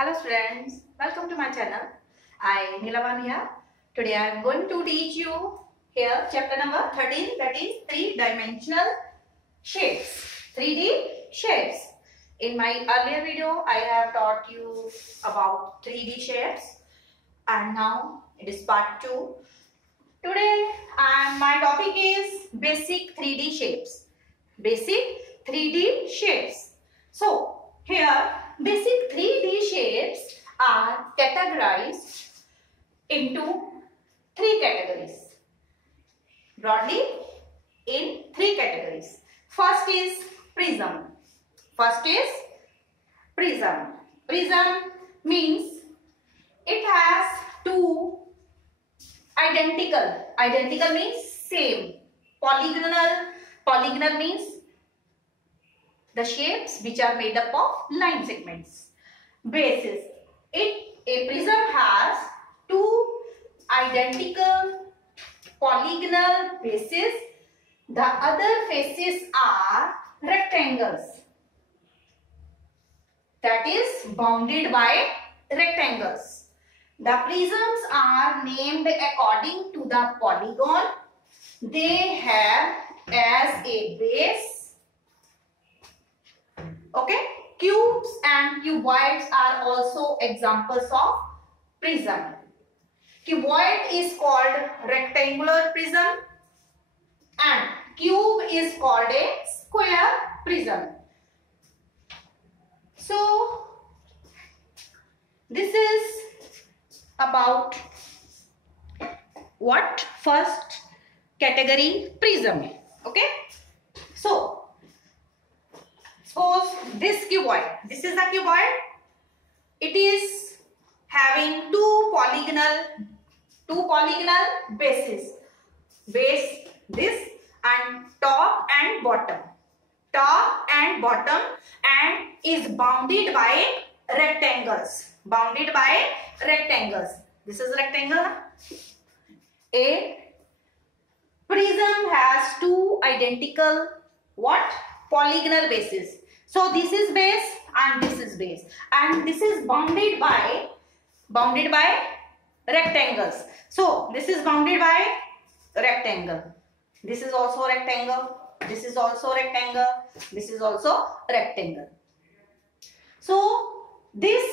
Hello students, welcome to my channel. I am Nilavan here. Today I am going to teach you here chapter number 13, that is 3-dimensional shapes, 3D shapes. In my earlier video I have taught you about 3D shapes and now it is part 2. Today my topic is basic 3D shapes. Basic 3D shapes. So here basic 3D shapes are categorized into 3 categories. Broadly in 3 categories. First is prism. Prism means it has 2 identical means same. Polygonal means the shapes which are made up of line segments. Bases. A prism has 2 identical polygonal bases. The other faces are rectangles. That is bounded by rectangles. The prisms are named according to the polygon they have as a base. Okay, cubes and cuboids are also examples of prism. Cuboid is called rectangular prism and cube is called a square prism. So this is about what? First category, prism. Okay, so suppose this cuboid, this is the cuboid. It is having 2 polygonal bases. Base this and top and bottom. And is bounded by rectangles. This is rectangle. A prism has 2 identical what? Polygonal bases. So this is base and this is base, and this is bounded by rectangles. So this is bounded by rectangle. This is also rectangle. This is also rectangle. This is also rectangle. So this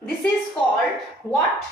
is called what?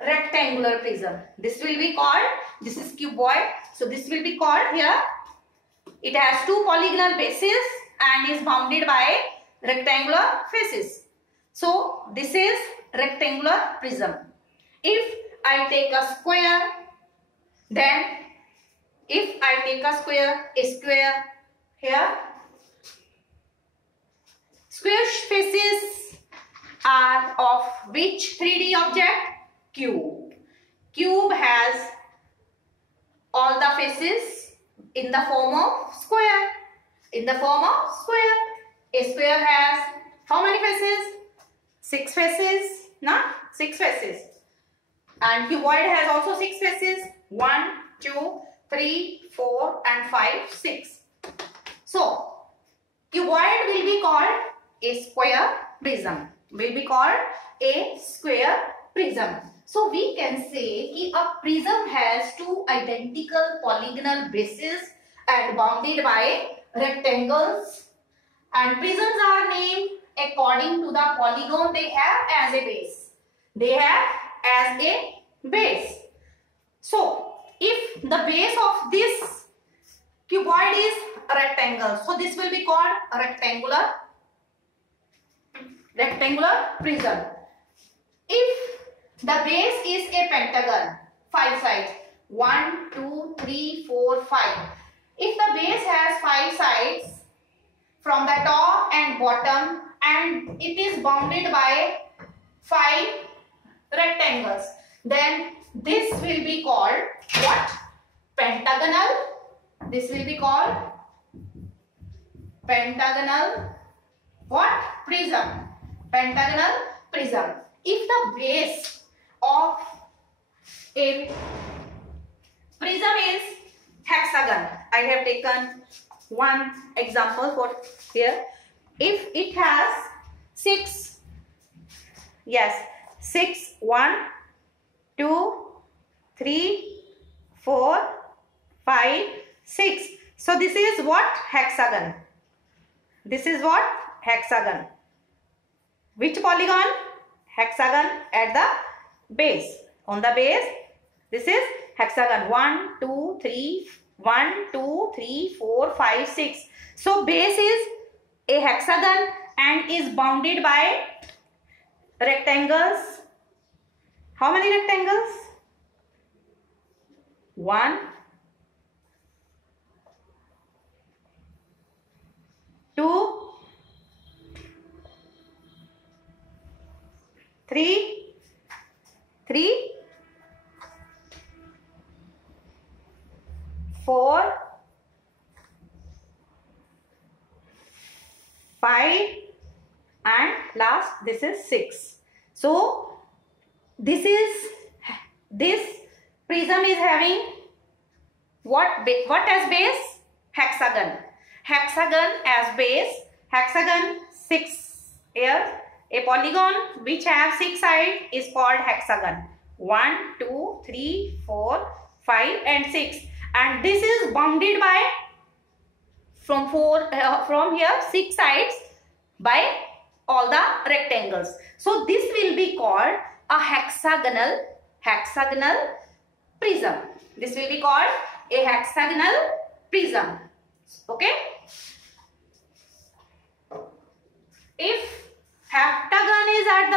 Rectangular prism. This will be called, this is cuboid. So this will be called here. It has 2 polygonal bases and is bounded by rectangular faces. So this is rectangular prism. If I take a square, then if I take a square here, square faces are of which 3D object? Cube. Cube has all the faces in the form of square. A square has how many faces? 6 faces. No? 6 faces. And cuboid has also 6 faces. 1, 2, 3, 4 and 5, 6. So cuboid will be called a square prism. So we can say that a prism has 2 identical polygonal bases and bounded by rectangles, and prisms are named according to the polygon they have as a base. So if the base of this cuboid is a rectangle, so this will be called a rectangular prism. If the base is a pentagon, 5 sides, 1, 2, 3, 4, 5. If the base has 5 sides from the top and bottom and it is bounded by 5 rectangles, then this will be called what? Pentagonal. This will be called pentagonal what? Prism. Pentagonal prism. If the base of a prism is hexagon, I have taken one example for here. If it has 6 Yes, 6, 1, 2, 3, 4, 5, 6. So this is what? Hexagon. This is what? Hexagon. Which polygon? Hexagon at the base. On the base, this is hexagon. 1, 2, 3, 1, 2, 3, 4, 5, 6. So base is a hexagon and is bounded by rectangles. How many rectangles? 1, 2, 3, 4, 5, and last this is 6. So this prism is having what as base? Hexagon. Hexagon as base. Hexagon 6 here. A polygon which have 6 sides is called hexagon. 1, 2, 3, 4, 5 and 6. And this is bounded by from here 6 sides by all the rectangles. So this will be called a hexagonal prism. This will be called a hexagonal prism. Okay. If heptagon is at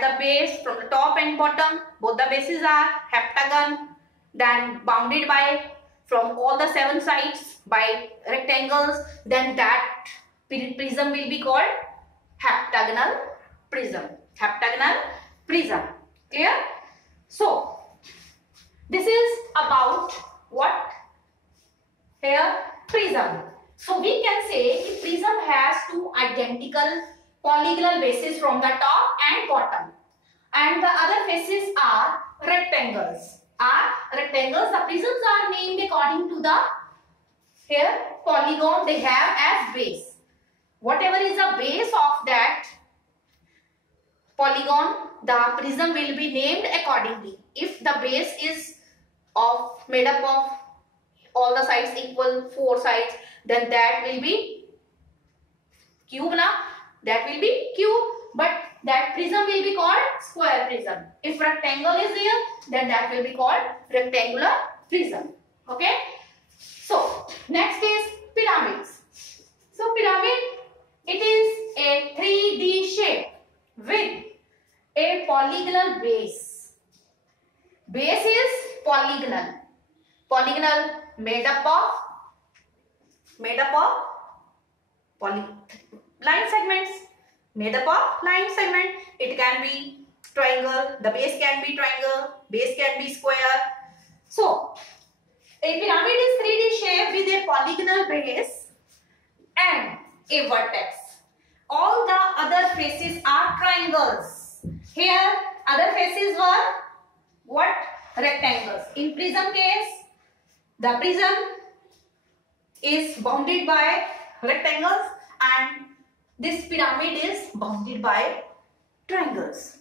the base from the top and bottom, both the bases are heptagon, then bounded by from all the 7 sides by rectangles, then that prism will be called heptagonal prism. Heptagonal prism. Clear? So this is about what? Here prism. So we can say prism has 2 identical polygonal bases from the top and bottom, and the other faces are rectangles. The prisms are named according to the here polygon they have as base. Whatever is the base of that polygon, the prism will be named accordingly. If the base is made up of all the sides equal, 4 sides, then that will be cube na. That will be cube, but that prism will be called square prism. If rectangle is there, then that will be called rectangular prism. Okay. So next is pyramids. So pyramid, it is a 3D shape with a polygonal base. Base is polygonal. Polygonal made up of line segments. Made up of line segment. It can be triangle. The base can be triangle. Base can be square. So a pyramid is 3D shape with a polygonal base and a vertex. All the other faces are triangles. Here other faces were what? Rectangles. In prism case, the prism is bounded by rectangles and this pyramid is bounded by triangles.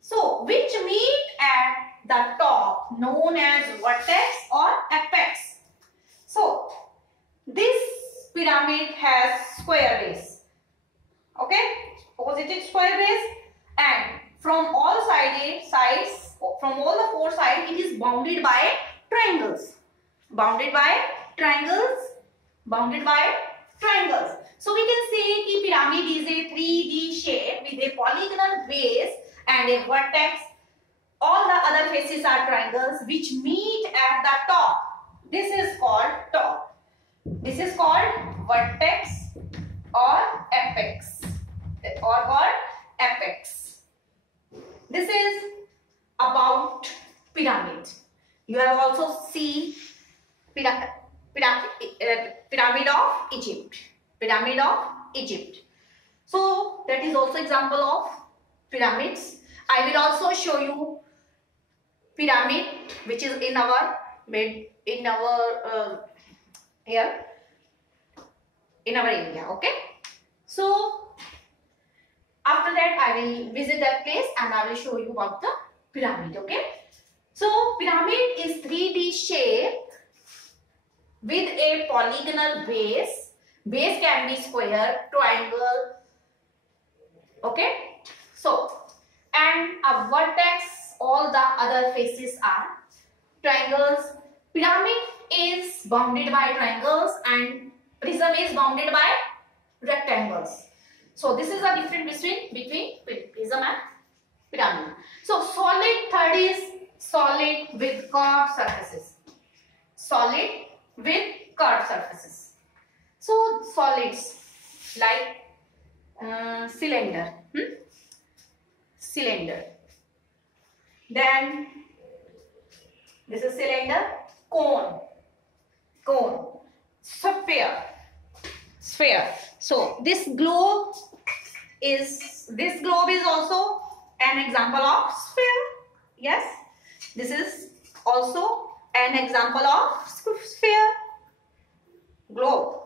So which meet at the top known as vertex or apex. So this pyramid has square base. Okay, positive square base, and from all sides, from all the 4 sides, it is bounded by triangles. So we can say the pyramid is a 3D shape with a polygonal base and a vertex. All the other faces are triangles which meet at the top. This is called top. This is called vertex or apex. This is about pyramid. You have also seen pyramid of Egypt. So that is also example of pyramids. I will also show you pyramid which is in our area. Okay. So will visit that place and I will show you about the pyramid. Okay. So pyramid is 3D shape with a polygonal base. Base can be square, triangle. Okay. So, and a vertex, all the other faces are triangles. Pyramid is bounded by triangles and prism is bounded by rectangles. So this is the difference between prism and pyramid. So solid, third is solid with curved surfaces. Solid with curved surfaces. So solids like cylinder. Cylinder. Then this is cylinder. Cone. Cone. Sphere. Sphere. So this globe is also an example of sphere. Yes. This is also an example of sphere. Globe.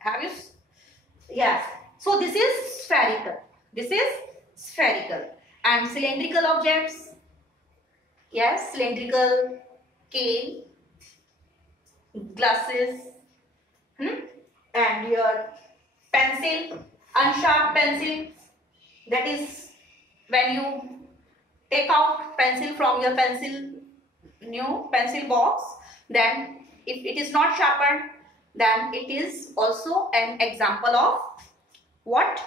Have you? Yes. So this is spherical. This is spherical. And cylindrical objects. Yes. Cylindrical cane. Glasses. And your pencil. Unsharp pencil. That is when you take out pencil from your new pencil box, then if it is not sharpened, then it is also an example of what?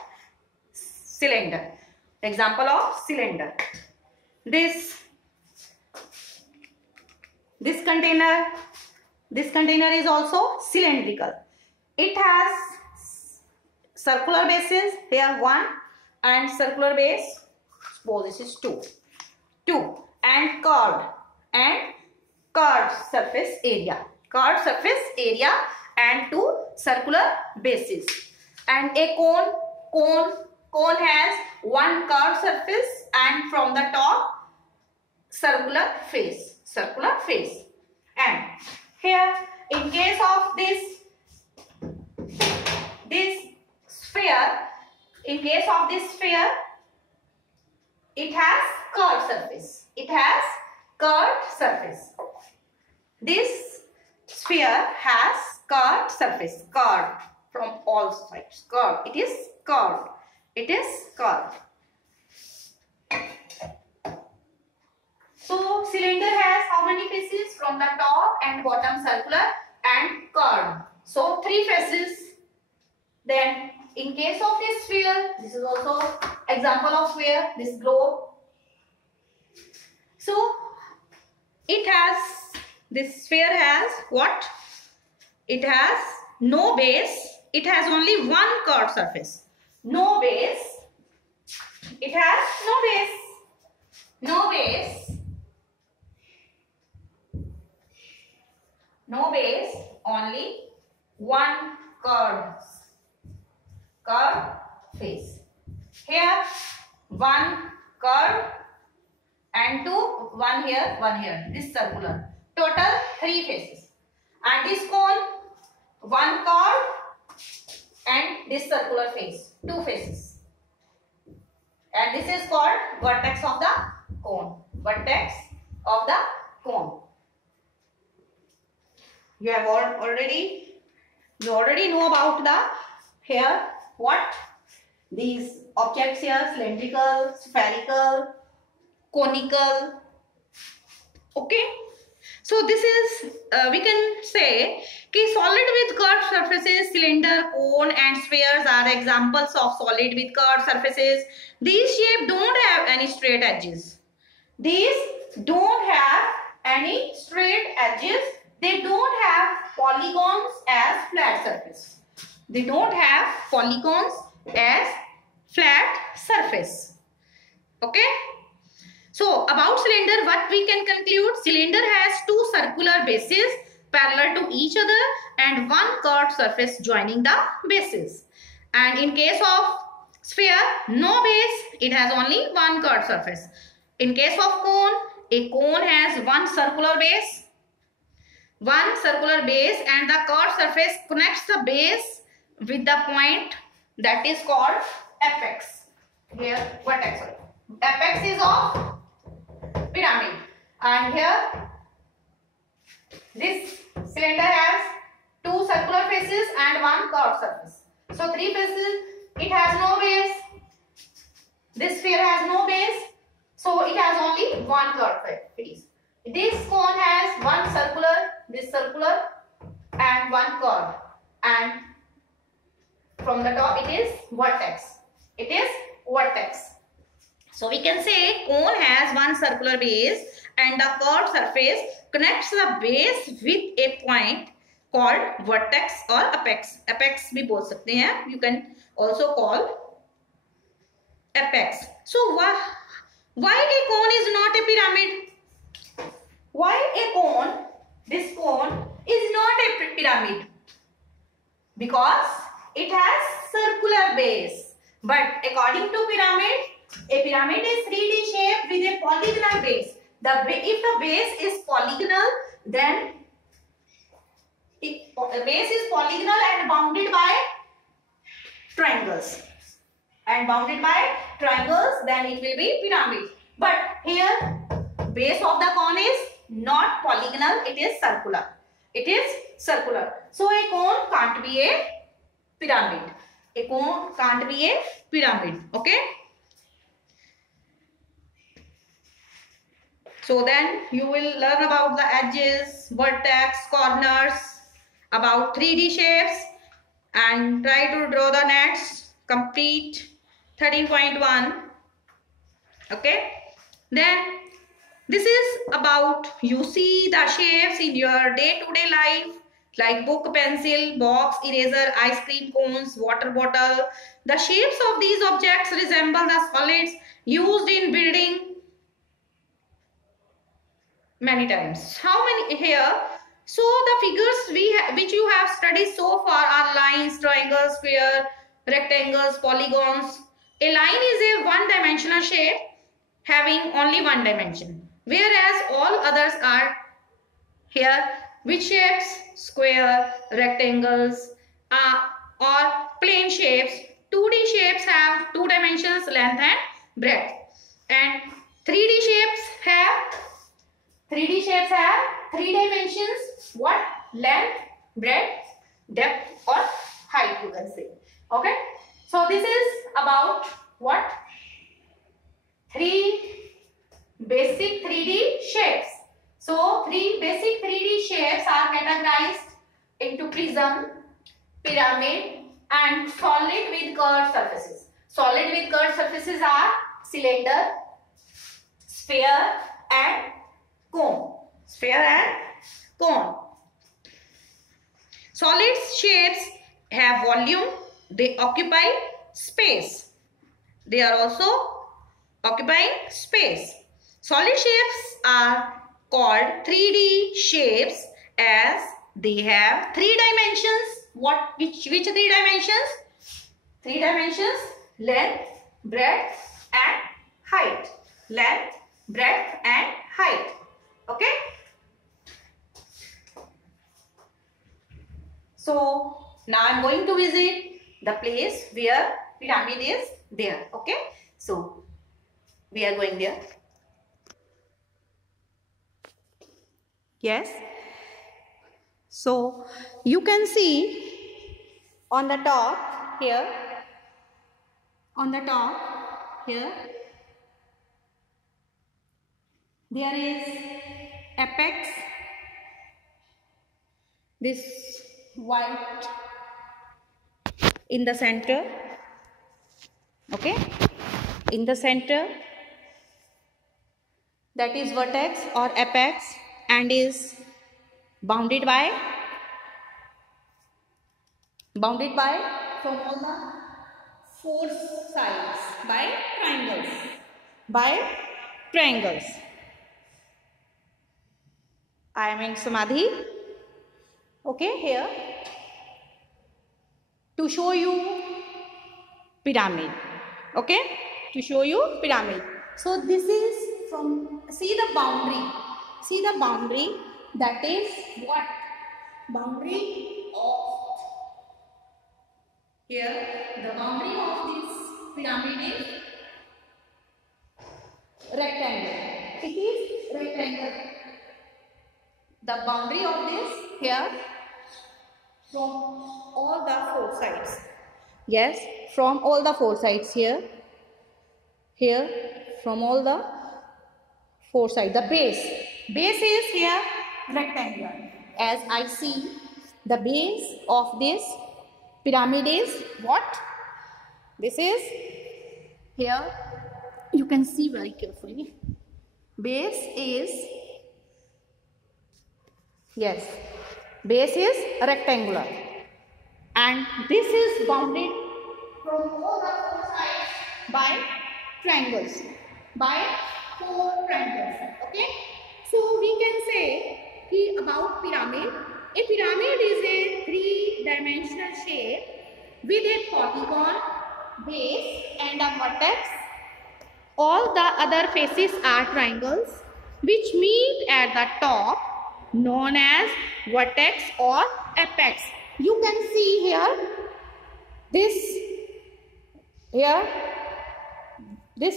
Cylinder. Example of cylinder. This container is also cylindrical. It has circular bases, here 1, and circular base, suppose this is 2, and curved surface area. Curved surface area and 2 circular bases. And a cone has 1 curved surface and from the top circular face. And here in case of this sphere, it has curved surface. This sphere has curved surface. Curved from all sides. Curved. It is curved. So cylinder has how many faces? From the top and bottom circular and curved. So 3 faces. Then in case of this sphere, this is also example of sphere, this globe. So this sphere has what? It has no base. It has only 1 curved surface. No base. It has no base. No base, only 1 curved face. Here 1 curved and 1 here. This circular. Total 3 faces. And this cone 1 curved and this circular face. 2 faces. And this is called vertex of the cone. Vertex of the cone. You already know about the here what? These objects here, cylindrical, spherical, conical. Okay. So this is, we can say, solid with curved surfaces, cylinder, cone and spheres are examples of solid with curved surfaces. These shapes don't have any straight edges. They don't have polygons as flat surface. Okay. So about cylinder, what we can conclude? Cylinder has 2 circular bases parallel to each other and 1 curved surface joining the bases. And in case of sphere, no base, it has only 1 curved surface. In case of cone, a cone has 1 circular base. And the curved surface connects the base with the point that is called apex. here vertex, sorry. Apex is of pyramid, and here this cylinder has two circular faces and one curved surface. So three faces, it has no base. This sphere has no base, so it has only one curved face. This cone has one circular, this circular, and one curve, and from the top it is vertex. It is vertex. So we can say cone has one circular base and the curved surface connects the base with a point called vertex or apex. Apex भी बोल सकते हैं. You can also call apex. So why a cone is not a pyramid? Why a cone? This cone is not a pyramid because it has circular base. But according to pyramid, a pyramid is 3D shape with a polygonal base. If the base is polygonal, then the base is polygonal and bounded by triangles. And bounded by triangles, then it will be pyramid. But here, base of the cone is not polygonal, it is circular. It is circular. So a cone can't be a pyramid. A cone can't be a pyramid. Okay. So then you will learn about the edges, vertex, corners, about 3D shapes, and try to draw the nets. Complete 13.1. Okay. Then this is about you see the shapes in your day-to-day life, like book, pencil, box, eraser, ice cream cones, water bottle. The shapes of these objects resemble the solids used in building many times. How many here? So the figures which you have studied so far are lines, triangles, square, rectangles, polygons. A line is a one-dimensional shape having only one dimension, whereas all others are here which shapes? Square, rectangles, or plane shapes. 2D shapes have two dimensions, length and breadth, and 3D shapes have three dimensions. What? Length, breadth, depth, or height, you can say. Okay. So this is about what? Three basic 3D shapes. So three basic 3D shapes are categorized into prism, pyramid, and solid with curved surfaces. Solid with curved surfaces are cylinder, sphere, and cone. Sphere and cone. Solid shapes have volume. They occupy space. They are also occupying space. Solid shapes are called 3D shapes as they have three dimensions. Which three dimensions? Three dimensions: length, breadth, and height. Length, breadth, and height. Okay. So now I am going to visit the place where pyramid is there. Okay. So we are going there. Yes. So you can see on the top here, there is apex, this white in the center. Okay, in the center, that is vertex or apex, and is bounded by from all the four sides by triangles. I am in Samadhi. Okay, here to show you pyramid. Okay, to show you pyramid. So this is from, see the boundary. That is what? Boundary of, here the boundary of this pyramid is rectangle. The boundary of this here from all the four sides. Yes, from all the four sides here. Here, from all the four sides. The base. Base is here rectangular. As I see, the base of this pyramid is what? This is here. You can see very carefully. Base is, yes, base is rectangular. And this is bounded from all the four sides by triangles. By four triangles. Okay? So we can say about pyramid. A pyramid is a three-dimensional shape with a polygon, base and a vertex. All the other faces are triangles which meet at the top, known as vertex or apex. You can see here, this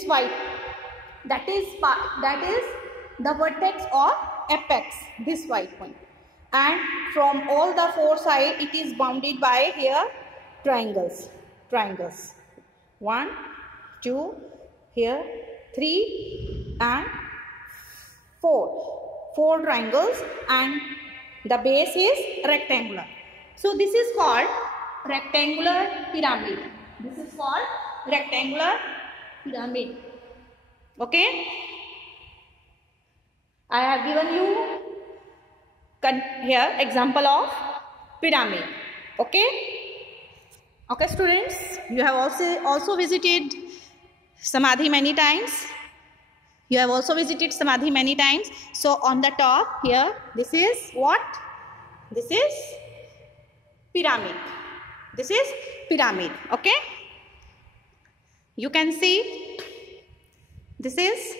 white, that is the vertex or apex, this white one. And from all the four sides, it is bounded by here triangles. 1, 2, here 3 and 4. 4 triangles, and the base is rectangular. So this is called rectangular pyramid. This is called rectangular pyramid. Okay? I have given you here example of pyramid. Okay? Okay, students, you have also visited Samadhi many times. So on the top here, this is what? This is pyramid. Okay? You can see this is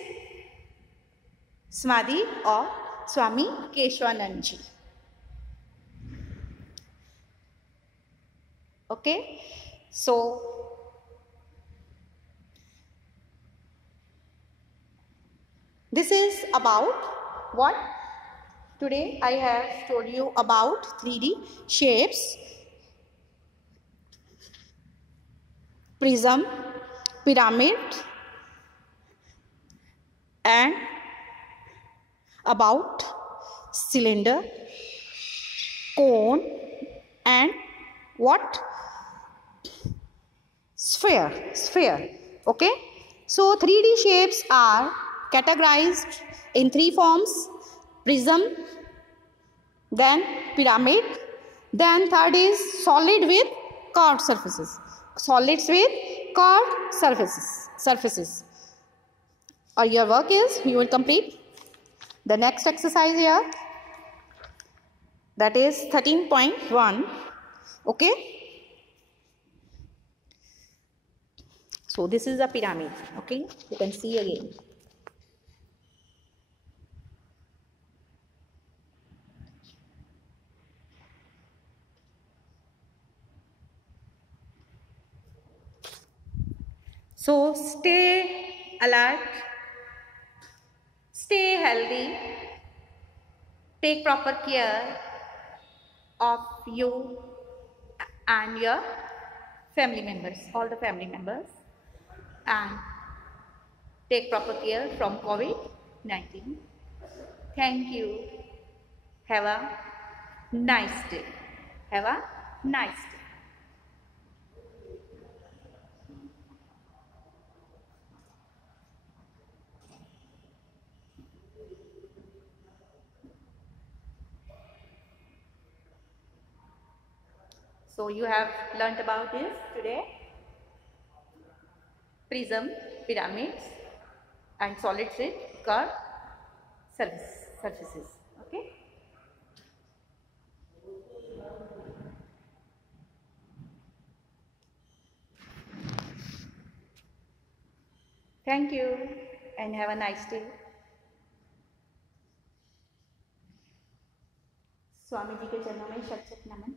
Samadhi of Swami Keshwanand Ji. Okay? So this is about what? Today I have told you about 3D shapes, prism, pyramid, and about cylinder, cone, and what? Sphere. Okay? So 3D shapes are categorized in 3 forms: prism, then pyramid, then third is solid with curved surfaces. Solids with curved surfaces. Or your work is, you will complete the next exercise here, that is 13.1. Okay? So this is a pyramid. Okay? You can see again. So stay alert, stay healthy, take proper care of you and your family members, all the family members, and take proper care from COVID-19. Thank you. Have a nice day. So you have learnt about this today: prism, pyramids, and solids with curved surfaces. Okay? Thank you and have a nice day. Swami ji के चरणों में शत शत नमन।